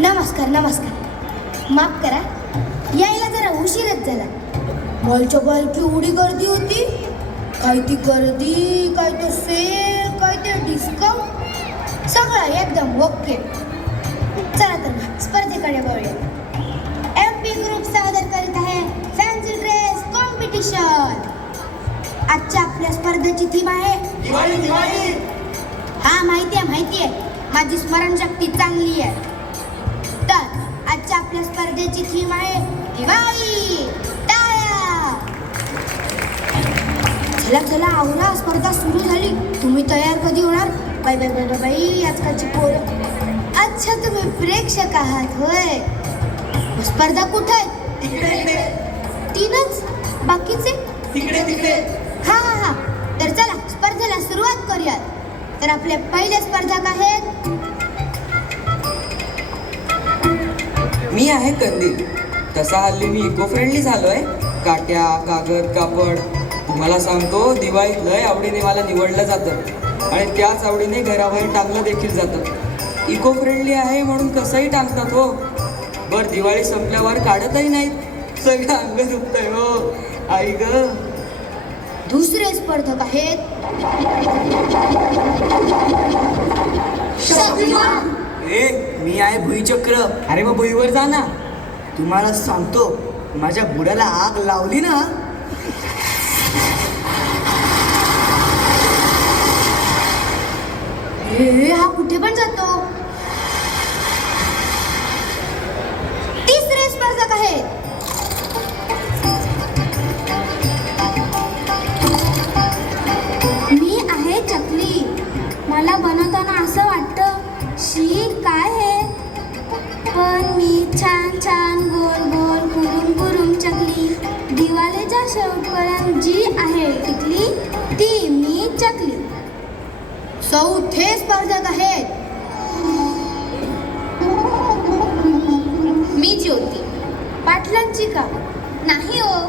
नमस्कार नमस्कार. माफ करा, यायला जरा उशीरच झाला. मॉलच्या बाहेर केवढी गर्दी होती. काय ती गर्दी, काय तो सेल, काय ते डिस्काउंट, सगळं एकदम ओके. चला तर मग स्पर्धेकडे वळूया. MP ग्रुप सादर करीत आहे फॅन्सी ड्रेस कॉम्पिटिशन. आजच्या आपल्या स्पर्धेची थीम आहे दिवाळी. दिवाळी हा माहिती आहे. माझी स्मरणशक्ती चांगली आहे. तर आजच्या आपल्या स्पर्धेची थीम आहे दिवाळी. टाळ्या. चला चला आवरा, स्पर्धा सुरू झाली. तुम्ही तयार कधी होणार? बाई बाई बाई बाई बाई, आजकालची पोरं. अच्छा, तुम्ही प्रेक्षक आहात होय. स्पर्धा कुठे आहे? तिकडे. तीनच? बाकीचे? तिकडे. हा. तर चला स्पर्धेला सुरुवात करूयात. तर आपले पहिले स्पर्धक आहेत. मी आहे कंदील. तसा हल्ली मी इको फ्रेंडली झालोय. काट्या, कागद, कापड. तुम्हाला सांगतो, दिवाळीत लय आवडीने मला निवडलं जातं आणि त्याच आवडीने घराबाहेर टांगलं देखील जातं. इको फ्रेंडली आहे म्हणून कसंही टांगतात हो. बरं, दिवाळी संपल्यावर काढतही नाहीत. सगळं अंग दुखतंय हो. आई ग. दुसरे स्पर्धक आहेत. मी आहे भुईचक्र. अरे मग भुईवर जा ना. तुम्हाला सांगतो, माझ्या बुडाला आग लावली ना. हा कुठे पण जातो. तिसरे स्पर्धक आहेत. मी आहे चकली. मला बनवताना असं वाटतं, शी काय आहे, पण मी छान छान गोल गोल कुरुम चकली. दिवाळीच्या शेवटपर्यंत जी आहे टिकली, ती मी चकली. चौथे स्पर्धक आहेत. मी ज्योती. पाटलांची का? नाही हो,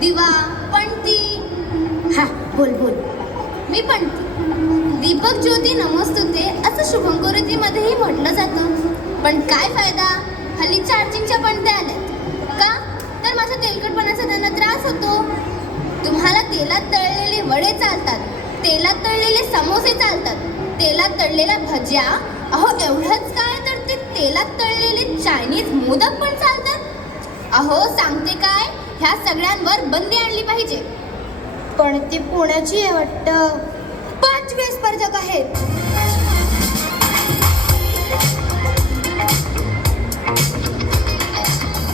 दिवा, पणती. हा, बोल. मी पणती. दीपक ज्योती नमस्तुते असं शुभंकरोतीमध्येही म्हटलं जातं. पण काय फायदा, हल्ली चार्जिंगच्या पणत्या आल्यात. का तर माझ्या तेलकटपणाचा त्यांना त्रास होतो. तुम्हाला तेलात तळलेले वडे चालतात, तेलात तळलेले समोसे चालतात, तेलात तळलेल्या भज्या, अहो एवढंच काय तर ते तेलात तळलेले चायनीज मोदक पण चालतात. अहो सांगते काय, ह्या सगळ्यांवर बंदी आणली पाहिजे. पण ती पुण्याची आहे वाटतं. पाचवे स्पर्धक आहेत.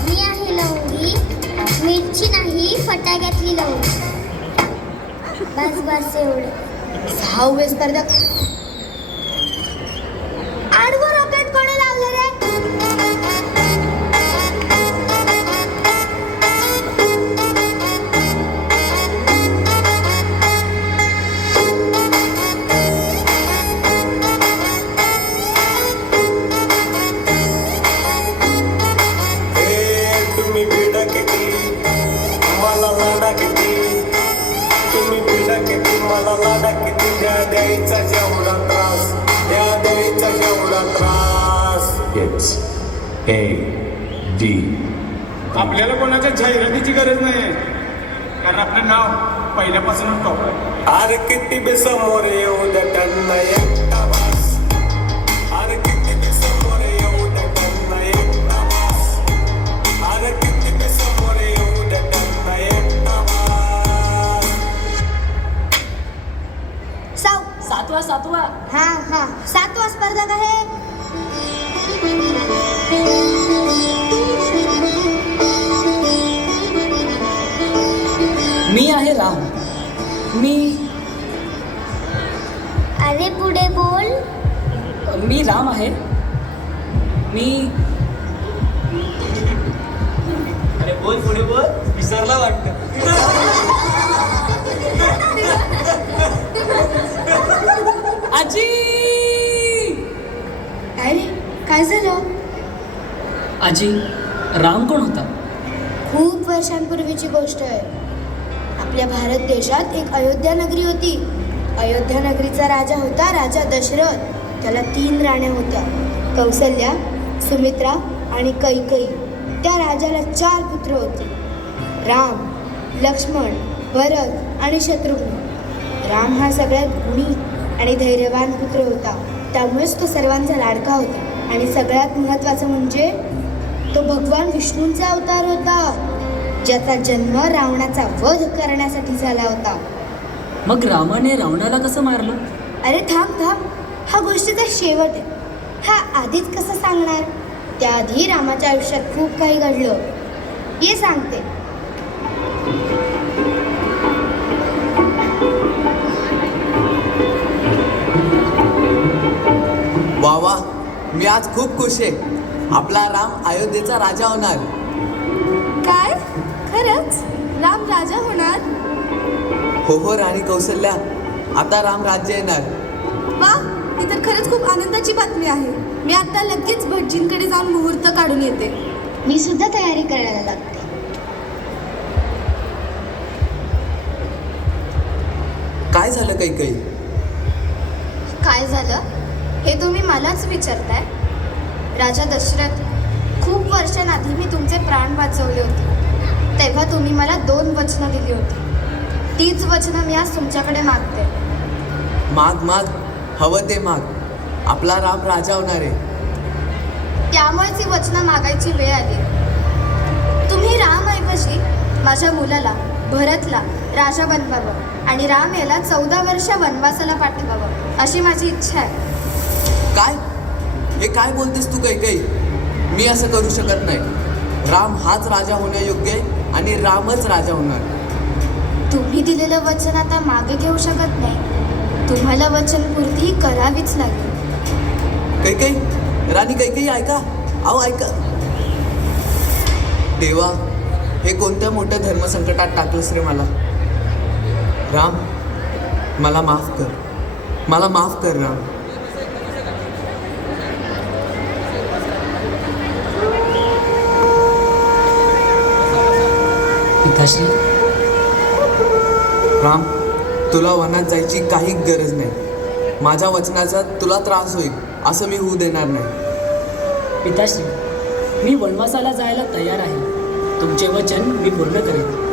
मी आहे लवंगी. मिरची नाही, फटाक्यातली लवंगी. बस एवढं. सहावे स्पर्धक. आडवं रॉकेट कोणी लावलं रे? तुम्ही बिडा किती, मला लाडा किती. तुम्ही बिडा किती, मला लाडा किती. द्यायचा जेवढा त्रास, द्यायचा जेवढा त्रास. It's A D. आपल्याला कोणाच्या जाहिरातीची गरज नाही, कारण आपलं नाव पहिल्यापासूनच टॉप आहे. अरे किती बी समोर येऊ द्या त्यांना एकटा वास. अरे किती बी समोर येऊ द्या त्यांना एकटा वास. अरे किती बी समोर येऊ द्या त्यांना एकटा वास. सातवा. हा. सातवा स्पर्धक आहे. मी आहे राम. अरे पुढे बोल. मी राम आहे. अरे बोल, पुढे बोल. विसरला वाटतं. आजी. अरे काय झालं? आजी, राम कोण होता? खूप वर्षांपूर्वीची गोष्ट आहे. आपल्या भारत देशात एक अयोध्या नगरी होती. अयोध्या नगरीचा राजा होता राजा दशरथ. त्याला 3 राण्या होत्या, कौसल्या, सुमित्रा आणि कैकेयी त्या राजाला 4 पुत्र होते, राम, लक्ष्मण, भरत आणि शत्रुघ्न. राम हा सगळ्यात गुणी आणि धैर्यवान पुत्र होता, त्यामुळेच तो सर्वांचा लाडका होता. आणि सगळ्यात महत्त्वाचं म्हणजे तो भगवान विष्णूंचा अवतार होता, ज्याचा जन्म रावणाचा वध करण्यासाठी झाला होता. मग रामाने रावणाला कसं मारलं? अरे थांब, हा गोष्टीचा शेवट आहे. हा आधीच कसं सांगणार? त्याआधी रामाच्या आयुष्यात खूप काही घडलं. ये सांगते. वा वा, मी आज खूप खुश आहे. आपला राम अयोध्येचा राजा होणार. काय? खरंच राम राजा होणार? हो राणी कौशल्या, आता राम राज्य येणार. वा, ही तर खरंच खूप आनंदाची बातमी आहे. मी आता लगेच भटजींकडे जाऊन मुहूर्त काढून येते. मी सुद्धा तयारी करायला लागते. काय झालं कैकेयी? काय झालं हे तुम्ही मलाच विचारताय? राजा दशरथ, खूप वर्षांआधी मी तुमचे प्राण वाचवले होते. तेव्हा तुम्ही मला 2 वचनं दिली होती. तीच वचनं मी आज तुमच्याकडे मागते. माग, हवं ते माग. आपला राम राजा होणार आहे. त्यामुळेच ही वचनं मागायची वेळ आली. तुम्ही रामऐवजी माझ्या मुलाला भरतला राजा बनवावं आणि राम याला 14 वर्ष वनवासाला पाठवावं अशी माझी इच्छा आहे. काय? हे काय बोलतेस तू कैकेयी? मी असं करू शकत नाही. राम हाच राजा होण्यायोग्य आहे आणि रामच राजा होणार. तुम्ही दिलेलं वचन आता मागे घेऊ शकत नाही. तुम्हाला वचनपूर्ती करावीच लागेल. कैकेयी, राणी कैकेयी, ऐका. अहो ऐका. देवा, हे कोणत्या मोठ्या धर्मसंकटात टाकलंस रे मला. राम, मला माफ कर. मला माफ कर राम. पिताश्री, राम, तुला वनात जायची काही गरज नाही. माझ्या वचनाचा तुला त्रास होईल असं मी होऊ देणार नाही. पिताश्री, मी वनवासाला जायला तयार आहे. तुमचे वचन मी पूर्ण करेन.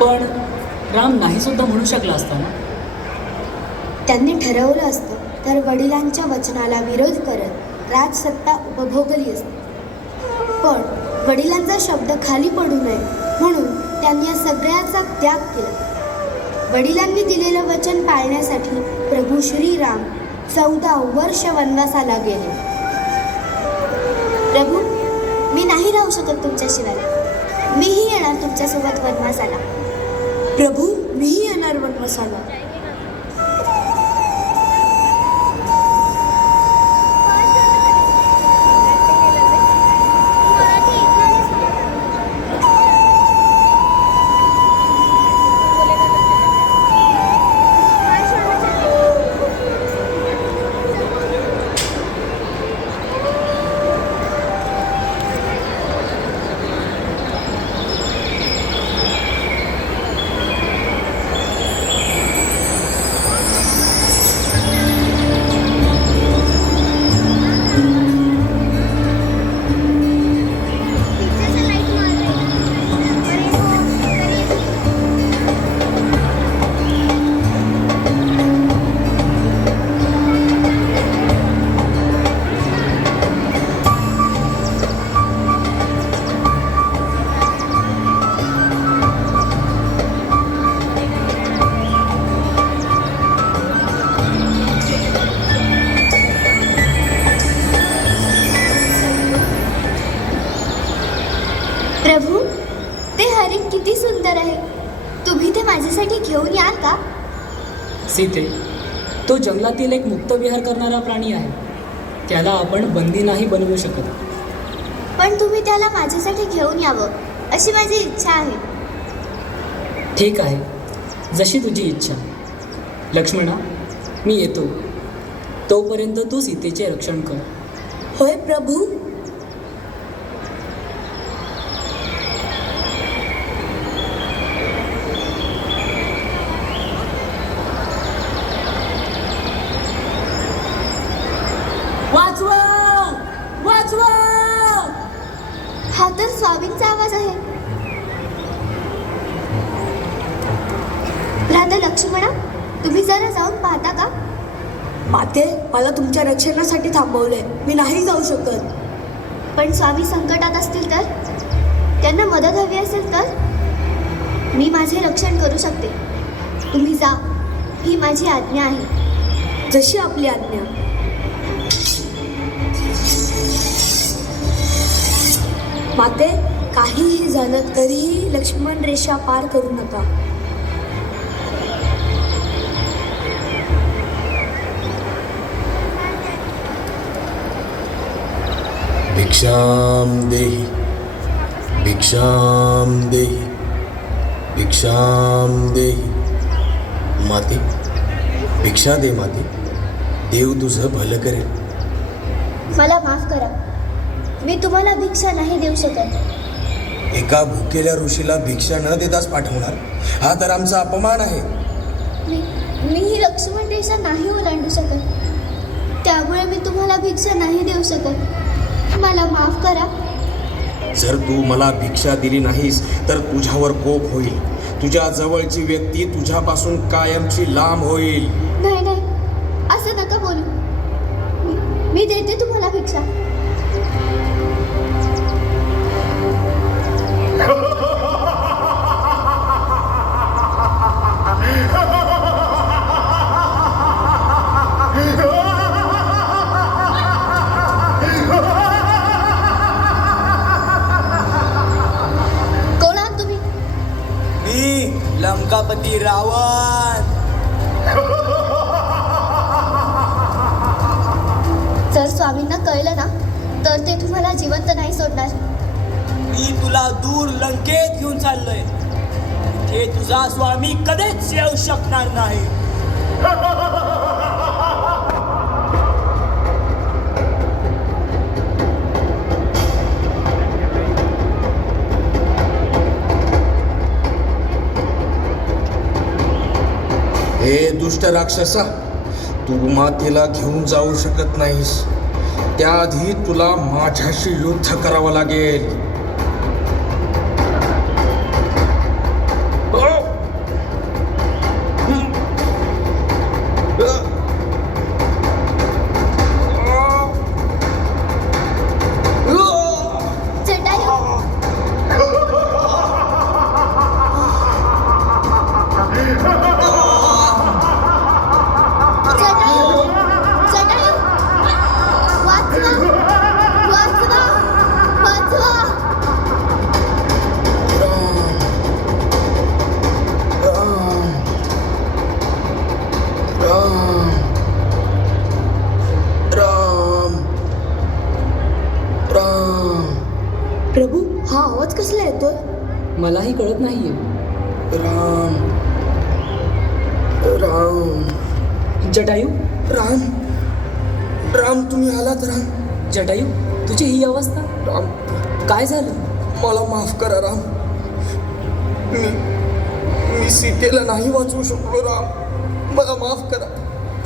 पण राम नाही सुद्धा म्हणू शकला असता ना? त्यांनी ठरवलं असतं तर वडिलांच्या वचनाला विरोध करत राजसत्ता उपभोगली असती. पण वडिलांचा शब्द खाली पडू नये म्हणून त्यांनी या सगळ्याचा त्याग केला. वडिलांनी दिलेलं वचन पाळण्यासाठी प्रभू श्रीराम 14 वर्ष वनवासाला गेले. प्रभू, मी नाही राहू शकत तुमच्याशिवाय. मीही येणार तुमच्यासोबत वनवासाला. प्रभू, मीही येणार वनवासाला. प्रभू, ते हरिण किती सुंदर आहे. तुम्ही ते माझ्यासाठी घेऊन याल का? सीते, तो जंगलातील एक मुक्त विहार करणारा प्राणी आहे. त्याला आपण बंदी नाही बनवू शकत. पण तुम्ही त्याला माझ्यासाठी घेऊन यावं अशी माझी इच्छा आहे. ठीक आहे, जशी तुझी इच्छा. लक्ष्मणा, मी येतो. तोपर्यंत तू सीतेचे रक्षण कर. होय प्रभू. वाचवा, वाचवा. हा तर स्वामींचा आवाज आहे. राधा लक्ष्मणा, तुम्ही जरा जाऊन पाहता का? माते, मला तुमच्या रक्षणासाठी थांबवलंय. मी नाही जाऊ शकत. पण स्वामी संकटात असतील तर? त्यांना मदत हवी असेल तर? मी माझे रक्षण करू शकते. तुम्ही जा, ही माझी आज्ञा आहे. जशी आपली आज्ञा. माते, काहीही झालं तरीही लक्ष्मण रेषा पार करू नका. भिक्षां देहि भिक्षां देहि भिक्षां देहि. माते, भिक्षा दे माते. देव तुझं भलं करेल. मला माफ करा, मी तुम्हाला भिक्षा नाही देऊ शकत. एका भुकेल्या ऋषीला भिक्षा न देताच पाठवणार, हा तर आमचा अपमान आहे. मी ही लक्ष्मण रेषा नाही ओलांडू शकत, त्यामुळे मी तुम्हाला भिक्षा नाही देऊ शकत. मला माफ करा. जर तू मला भिक्षा दिली नाहीस तर तुझ्यावर कोप होईल. तुझ्या जवळची व्यक्ती तुझ्यापासून कायमची लांब होईल. नाही नाही, असं नका बोलू. मी देते तुम्हाला भिक्षा. कोण आहात तुम्ही? मी लंकापती रावण. जर स्वामींना कळलं ना तर ते तुम्हाला जिवंत नाही सोडणार. मी तुला दूर लंकेत घेऊन चाललोय. हे तुझा स्वामी कधीच येऊ शकणार नाही. हे दुष्ट राक्षसा, तू मातेला घेऊन जाऊ शकत नाहीस. त्याआधी तुला माझ्याशी युद्ध करावं लागेल. जटायू, जटायू, वाचवा, वाचवा, वाचवा. राम राम प्रभू, हा आवाज कसला येतोय? मलाही कळत नाहीये. राम राम जटायू, राम राम तुम्ही आलात. राम जटायू, तुझी ही अवस्था राम काय झालं? मला माफ करा राम. मी सीतेला नाही वाचवू शकलो. राम मला माफ करा.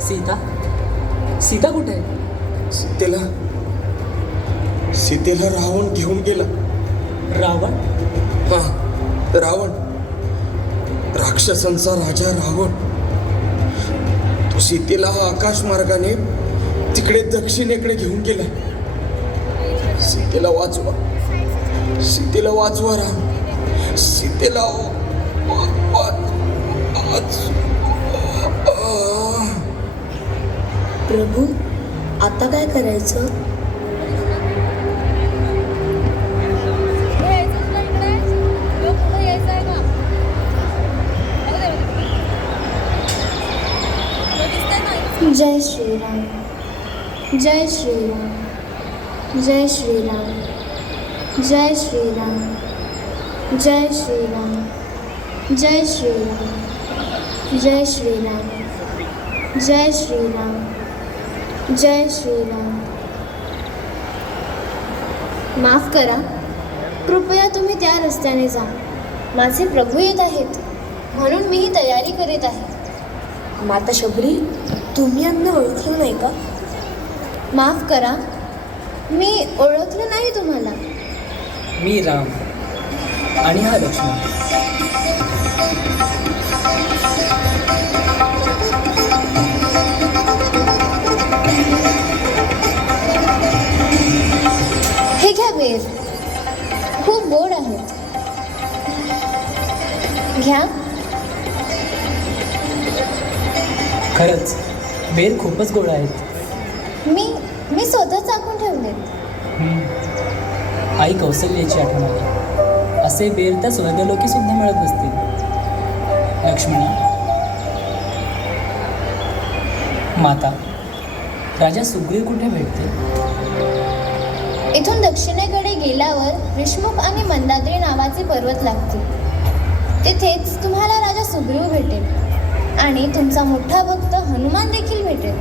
सीता, सीता कुठे आहे? सीतेला रावण घेऊन गेला. रावण? हा, रावण, राक्षसांचा राजा रावण. तो सीतेला आकाश मार्गाने तिकडे दक्षिणेकडे घेऊन गेला. सीतेला वाचवा, सीतेला वाचवा राम. सीतेला प्रभू, आता काय करायचं? जय श्रीराम, जय श्रीराम, जय श्रीराम, जय श्रीराम, जय श्रीराम, जय श्रीराम. जय श्रीराम, जय श्रीराम, जय श्रीराम. माफ करा, कृपया तुम्ही त्या रस्त्याने जा. माझे प्रभू येत आहेत म्हणून मी ही तयारी करीत आहे. माता शबरी, तुम्ही यांना ओळखलं नाही का? माफ करा, मी ओळखलं नाही तुम्हाला. मी राम आणि हा लक्ष्मण. हे घ्या बेर, खूप गोड आहेत. घ्या. खरंच बेर खूपच गोड आहेत. मी स्वतः चाकून ठेवलेत. आई कौशल्याची आठवण आली. असे बेर त्या स्वर्गलोकी सुद्धा मिळत नसतील. लक्ष्मणा, माता, राजा सुग्रीव कुठे भेटते? इथून दक्षिणेकडे गेल्यावर विष्णुक आणि मंदाद्री नावाचे पर्वत लागतील. तिथेच तुम्हाला राजा सुग्रीव भेटेल आणि तुमचा मोठा भक्त हनुमान देखील भेटेल.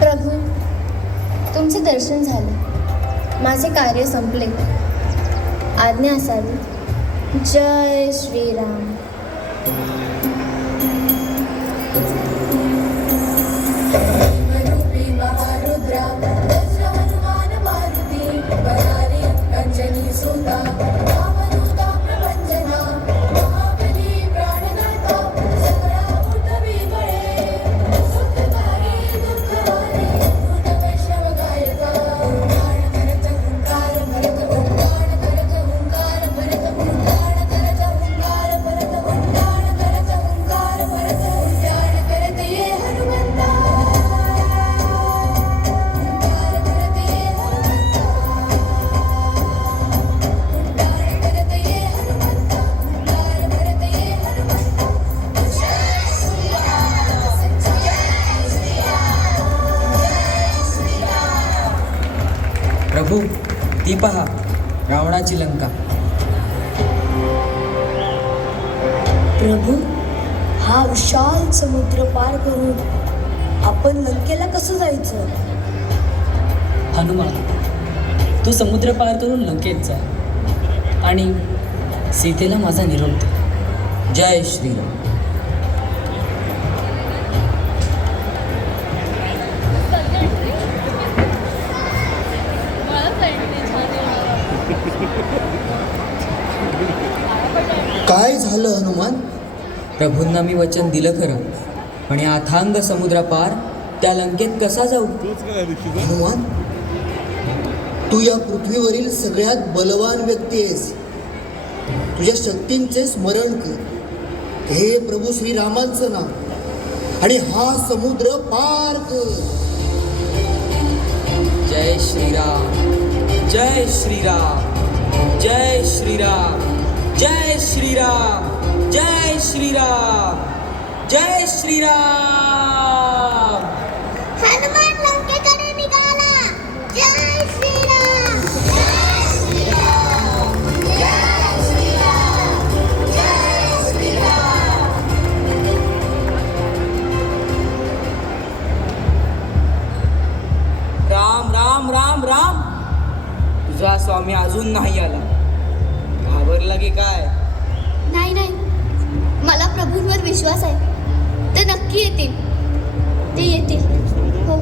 प्रभू, तुमचे दर्शन झाले. माझे कार्य संपले. आज्ञा असावी. जय श्रीराम. प्रभू, ती पहा, रावणाची लंका. प्रभू, हा विशाल समुद्र पार करून आपण लंकेला कसं जायचं? हनुमान, तू समुद्र पार करून लंकेत जा आणि सीतेला माझा निरोप दे. जय श्रीराम. काय झालं हनुमान? प्रभूंना मी वचन दिलं खरं, पण या अथांग समुद्रापार त्या लंकेत कसा जाऊ? हनुमान, तू या पृथ्वीवरील सगळ्यात बलवान व्यक्ती आहेस. तुझ्या शक्तींचे स्मरण कर. हे प्रभू श्रीरामांचं नाव आणि हा समुद्र पार कर. जय श्रीराम, जय श्रीराम, जय श्रीराम, जय श्रीराम, जय श्रीराम, जय श्रीराम. हनुमान लंकेकडे निघाला. जय श्रीराम, जय श्रीराम, जय श्रीराम, जय श्रीराम. राम राम राम राम. तुझा स्वामी अजून नाही आला. घाबरला की काय? नाही नाही, मला प्रभूंवर विश्वास आहे. ते नक्की येतील. ते येतील. हो.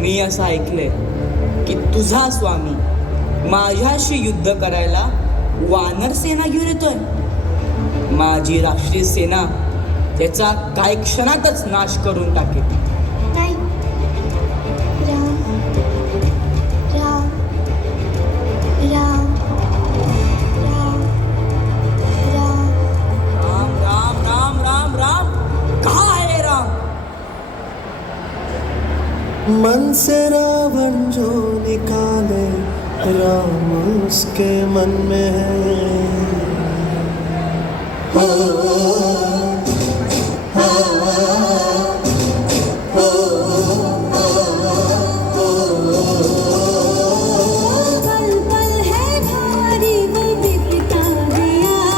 मी असं ऐकलंय की तुझा स्वामी माझ्याशी युद्ध करायला वानर सेना घेऊन येतोय. माझी राष्ट्रीय सेना त्याचा काही क्षणातच नाश करून टाकेल. नाही. राम राम राम राम राम. राम राम राम राम राम. कहाँ है राम? मन से रावण जो निकाले, राम उसके मन में है. पल पल है भारी वो विपदा दिया.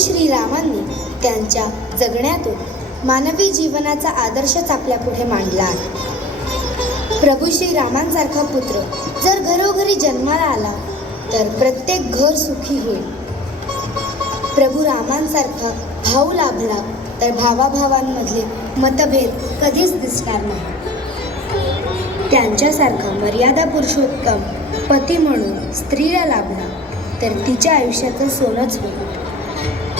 श्रीरामांनी त्यांच्या जगण्यातून मानवी जीवनाचा आदर्शच आपल्या पुढे मांडला आहे. प्रभू श्रीरामांसारखा पुत्र जर घरोघरी जन्माला आला तर प्रत्येक घर सुखी होईल. प्रभू रामांसारखा भाऊ लाभला तर भावाभावांमधले मतभेद कधीच दिसणार नाही. त्यांच्यासारखा मर्यादा पुरुषोत्तम पती म्हणून स्त्रीला लाभला तर तिच्या आयुष्याचं सोनंच होईल.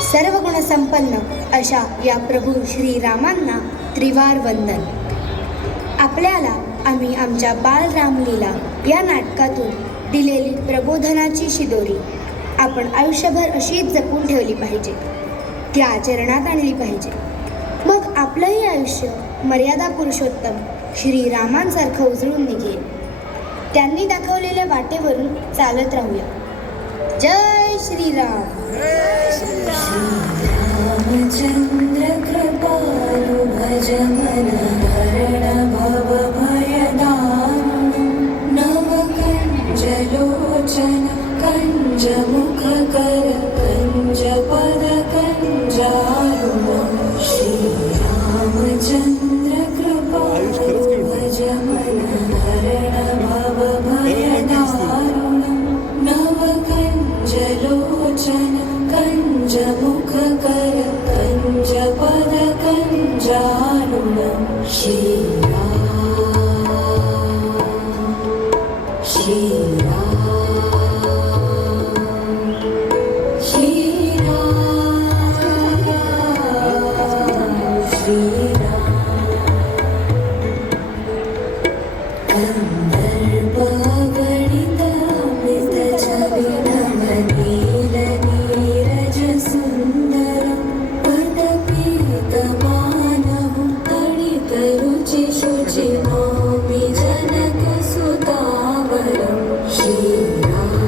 सर्व गुणसंपन्न अशा या प्रभू श्रीरामांना त्रिवार वंदन. आपल्याला आम्ही आमच्या बाल रामलीला या नाटकातून दिलेली प्रबोधनाची शिदोरी आपण आयुष्यभर अशीच जपून ठेवली पाहिजे, ती आचरणात आणली पाहिजे. मग आपलंही आयुष्य मर्यादा पुरुषोत्तम श्रीरामांसारखं उजळून निघेल. त्यांनी दाखवलेल्या वाटेवरून चालत राहूया. जय श्रीराम. रामचंद्र कृपालु भज मन हरण भव भयदारुणं नवकंज लोचन कंज मुख कर कंज पद कंजारुणं श्री रामचंद्र कृपालु भज मन हरण भव भयदारुणं नवकंज लोचन कंज मुख कर कंज पद कंजारुणं श्रीराम श्रीराम श्रीराम श्रीराम कंदर्प गणित अमृत छविनमनील नीरज सुंदरं पदपीतमानहं तडित रुचि शुचि नौमि जनक सुतावरं श्रीराम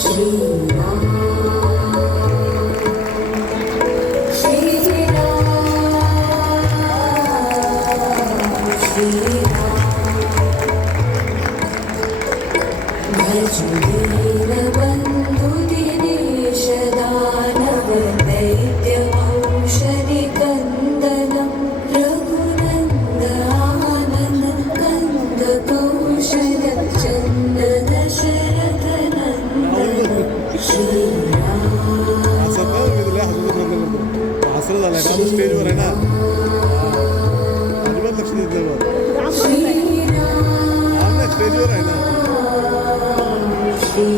श्रीराम भजुवीर बंधु दिनेश दानव दैत्य औषधि कंदनं रघुनंद आनंद कंद कौशल चंद दशरथ नंदन श्रीराम स्टेजवर आहे ना, अजिबात लक्ष देत नाही बघ. स्टेजवर आहे ना. श्री